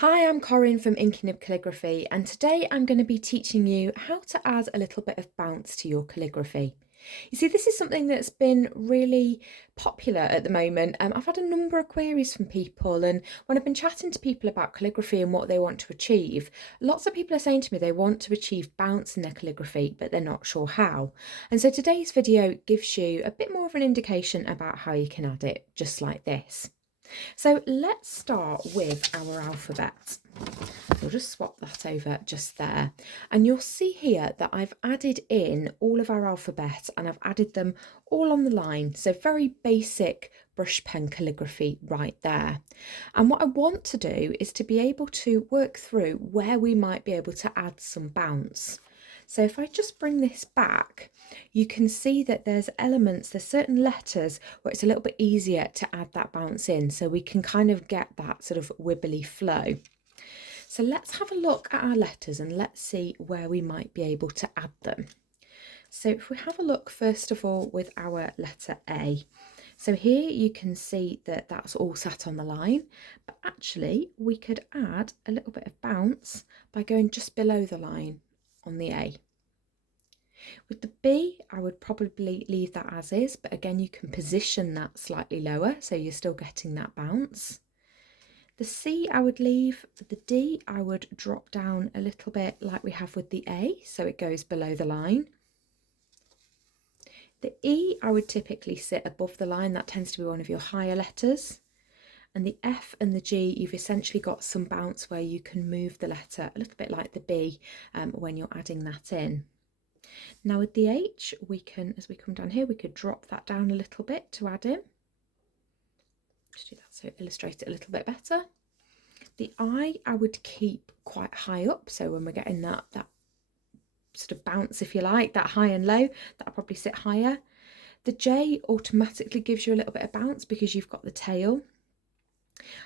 Hi, I'm Corinne from Inking of Calligraphy, and today I'm going to be teaching you how to add a little bit of bounce to your calligraphy. You see, this is something that's been really popular at the moment. I've had a number of queries from people, and when I've been chatting to people about calligraphy and what they want to achieve, lots of people are saying to me they want to achieve bounce in their calligraphy, but they're not sure how. And so today's video gives you a bit more of an indication about how you can add it, just like this. So let's start with our alphabet. We'll just swap that over just there. And you'll see here that I've added in all of our alphabet and I've added them all on the line. So very basic brush pen calligraphy right there. And what I want to do is to be able to work through where we might be able to add some bounce. So if I just bring this back, you can see that there's certain letters where it's a little bit easier to add that bounce in, so we can kind of get that sort of wibbly flow. So let's have a look at our letters and let's see where we might be able to add them. So if we have a look first of all with our letter A, so here you can see that that's all sat on the line, but actually we could add a little bit of bounce by going just below the line on the A. With the B, I would probably leave that as is, but again, you can position that slightly lower, so you're still getting that bounce. The C I would leave, the D I would drop down a little bit like we have with the A, so it goes below the line. The E I would typically sit above the line, that tends to be one of your higher letters. And the F and the G, you've essentially got some bounce where you can move the letter a little bit like the B when you're adding that in. Now with the H, we can, as we come down here, we could drop that down a little bit to add in. Just do that so illustrate it a little bit better. The I would keep quite high up, so when we're getting that sort of bounce, if you like, that high and low, that'll probably sit higher. The J automatically gives you a little bit of bounce because you've got the tail.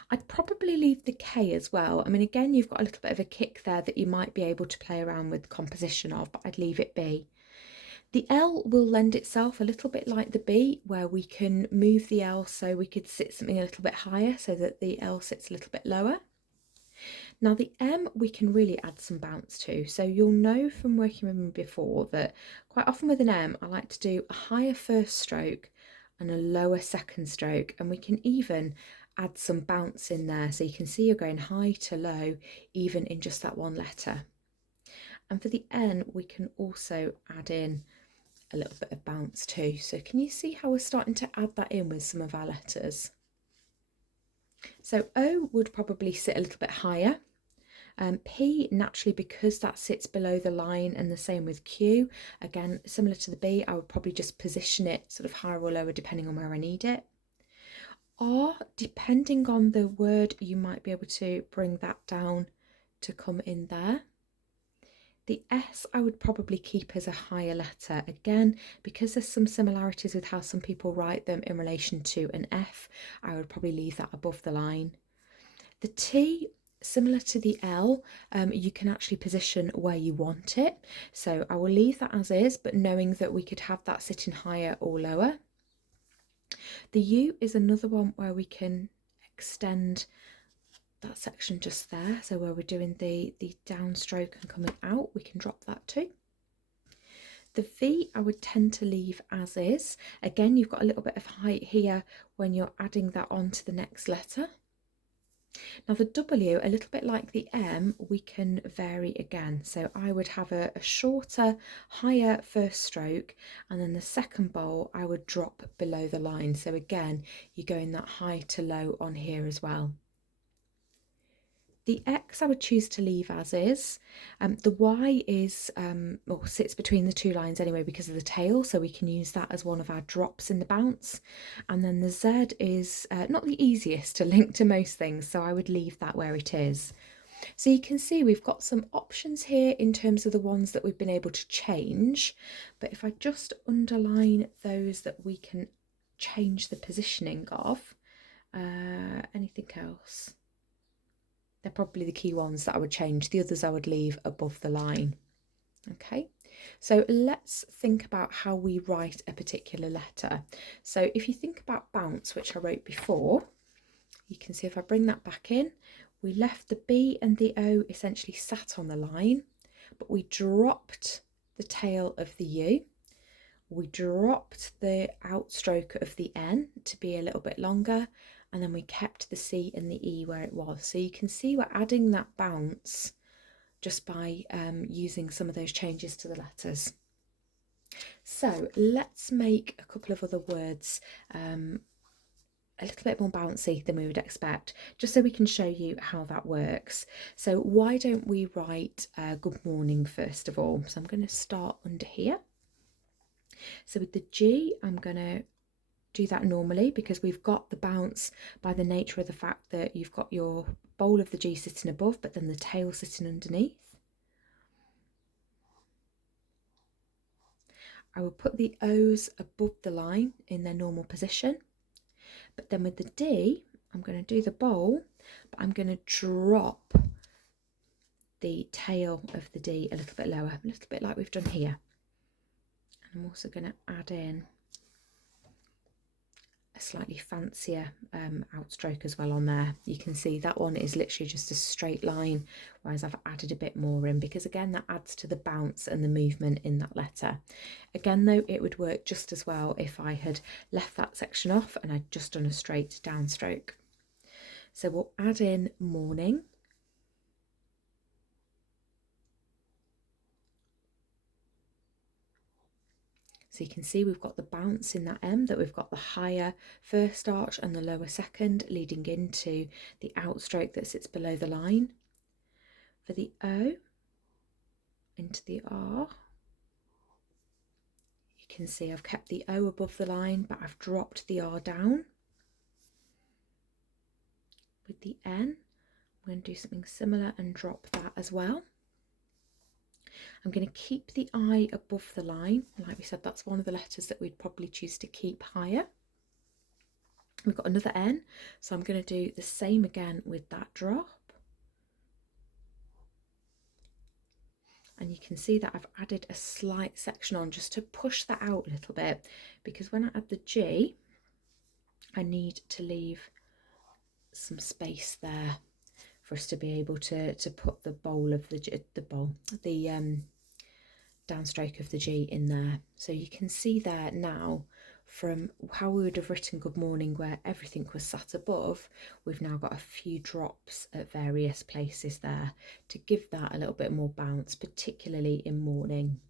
I'd probably leave the K as well. I mean, again, you've got a little bit of a kick there that you might be able to play around with the composition of, but I'd leave it be. The L will lend itself a little bit like the B, where we can move the L so we could sit something a little bit higher so that the L sits a little bit lower. Now the M we can really add some bounce to, so you'll know from working with me before that quite often with an M I like to do a higher first stroke and a lower second stroke, and we can even add some bounce in there, so you can see you're going high to low even in just that one letter. And for the N we can also add in a little bit of bounce too. So can you see how we're starting to add that in with some of our letters? So O would probably sit a little bit higher. P naturally, because that sits below the line, and the same with Q. Again, similar to the B, I would probably just position it sort of higher or lower depending on where I need it. R, depending on the word, you might be able to bring that down to come in there. The S I would probably keep as a higher letter, again, because there's some similarities with how some people write them in relation to an F, I would probably leave that above the line. The T, similar to the L, you can actually position where you want it. So I will leave that as is, but knowing that we could have that sitting higher or lower. The U is another one where we can extend that section just there, so where we're doing the downstroke and coming out, we can drop that too. The V I would tend to leave as is. Again, you've got a little bit of height here when you're adding that on to the next letter. Now the W, a little bit like the M, we can vary again. So I would have a shorter, higher first stroke, and then the second bowl I would drop below the line. So again, you're going that high to low on here as well. The X I would choose to leave as is. The Y is, sits between the two lines anyway because of the tail, so we can use that as one of our drops in the bounce. And then the Z is not the easiest to link to most things, so I would leave that where it is. So you can see we've got some options here in terms of the ones that we've been able to change, but if I just underline those that we can change the positioning of, anything else? They're probably the key ones that I would change. The others I would leave above the line. Okay, so let's think about how we write a particular letter. So if you think about bounce, which I wrote before, you can see if I bring that back in, we left the B and the O essentially sat on the line, but we dropped the tail of the U. We dropped the outstroke of the N to be a little bit longer, and then we kept the C and the E where it was. So you can see we're adding that bounce just by using some of those changes to the letters. So let's make a couple of other words a little bit more bouncy than we would expect, just so we can show you how that works. So why don't we write good morning first of all? So I'm going to start under here. So with the G, I'm going to do that normally because we've got the bounce by the nature of the fact that you've got your bowl of the G sitting above, but then the tail sitting underneath. I will put the O's above the line in their normal position. But then with the D, I'm going to do the bowl, but I'm going to drop the tail of the D a little bit lower, a little bit like we've done here. And I'm also going to add in a slightly fancier outstroke as well on there. You can see that one is literally just a straight line, whereas I've added a bit more in because again that adds to the bounce and the movement in that letter. Again though, it would work just as well if I had left that section off and I'd just done a straight downstroke. So we'll add in morning. So you can see we've got the bounce in that M, that we've got the higher first arch and the lower second leading into the outstroke that sits below the line. For the O, into the R, you can see I've kept the O above the line, but I've dropped the R down. With the N, I'm going to do something similar and drop that as well. I'm going to keep the I above the line. Like we said, that's one of the letters that we'd probably choose to keep higher. We've got another N, so I'm going to do the same again with that drop. And you can see that I've added a slight section on just to push that out a little bit, because when I add the G, I need to leave some space there for us to be able to put the bowl of the downstroke of the G in there. So you can see there now from how we would have written good morning where everything was sat above, we've now got a few drops at various places there to give that a little bit more bounce, particularly in morning.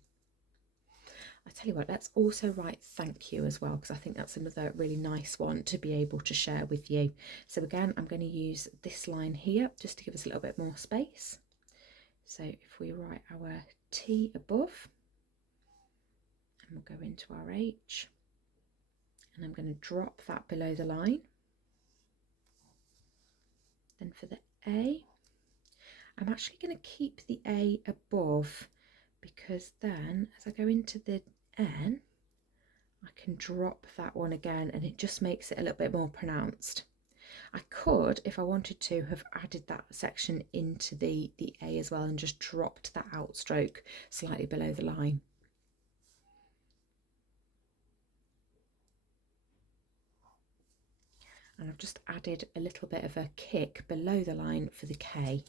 I tell you what, let's also write thank you as well, because I think that's another really nice one to be able to share with you. So again, I'm going to use this line here just to give us a little bit more space. So if we write our T above, and we'll go into our H, and I'm going to drop that below the line. Then for the A, I'm actually going to keep the A above, because then as I go into the N, I can drop that one again and it just makes it a little bit more pronounced. I could, if I wanted to, have added that section into the A as well and just dropped that outstroke slightly below the line. And I've just added a little bit of a kick below the line for the K.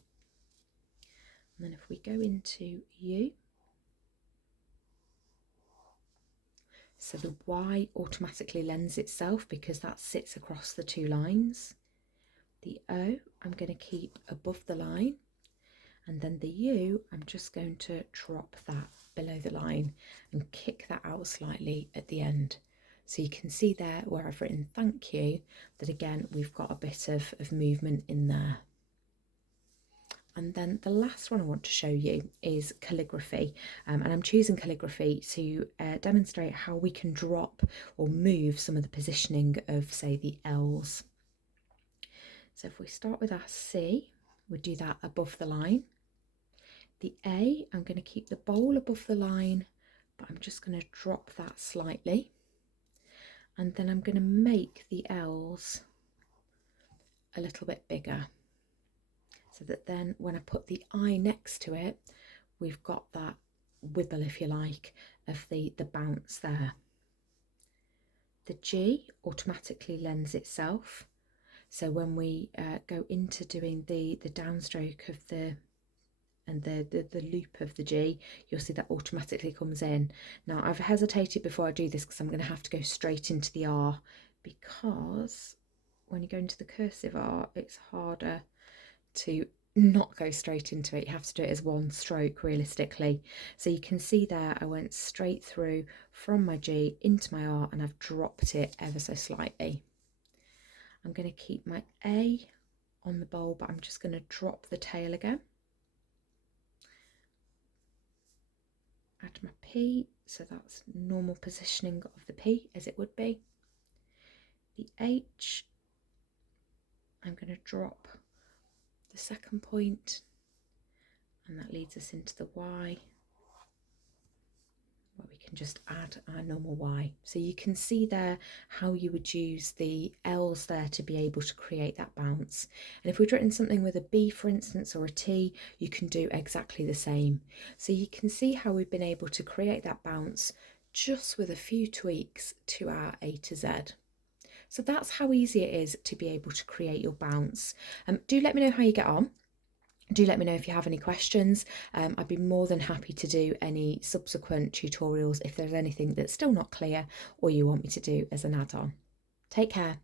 And then if we go into U, so the Y automatically lends itself because that sits across the two lines. The O I'm going to keep above the line, and then the U I'm just going to drop that below the line and kick that out slightly at the end. So you can see there where I've written thank you, that again we've got a bit of movement in there. And then the last one I want to show you is calligraphy, and I'm choosing calligraphy to demonstrate how we can drop or move some of the positioning of, say, the L's. So if we start with our C, we do that above the line. The A, I'm going to keep the bowl above the line, but I'm just going to drop that slightly. And then I'm going to make the L's a little bit bigger, so that then when I put the I next to it, we've got that wibble, if you like, of the bounce there. The G automatically lends itself, So when we go into doing the downstroke of the loop of the G, you'll see that automatically comes in. Now I've hesitated before I do this because I'm going to have to go straight into the R, because when you go into the cursive R it's harder to not go straight into it. You have to do it as one stroke realistically. So you can see there I went straight through from my G into my R and I've dropped it ever so slightly. I'm going to keep my A on the bowl, but I'm just going to drop the tail again. Add my P, so that's normal positioning of the P as it would be. The H, I'm going to drop the second point, and that leads us into the Y, where we can just add our normal Y. So you can see there how you would use the L's there to be able to create that bounce. And if we'd written something with a B, for instance, or a T, you can do exactly the same. So you can see how we've been able to create that bounce just with a few tweaks to our A to Z. So that's how easy it is to be able to create your bounce. Do let me know how you get on. Do let me know if you have any questions. I'd be more than happy to do any subsequent tutorials if there's anything that's still not clear or you want me to do as an add-on. Take care.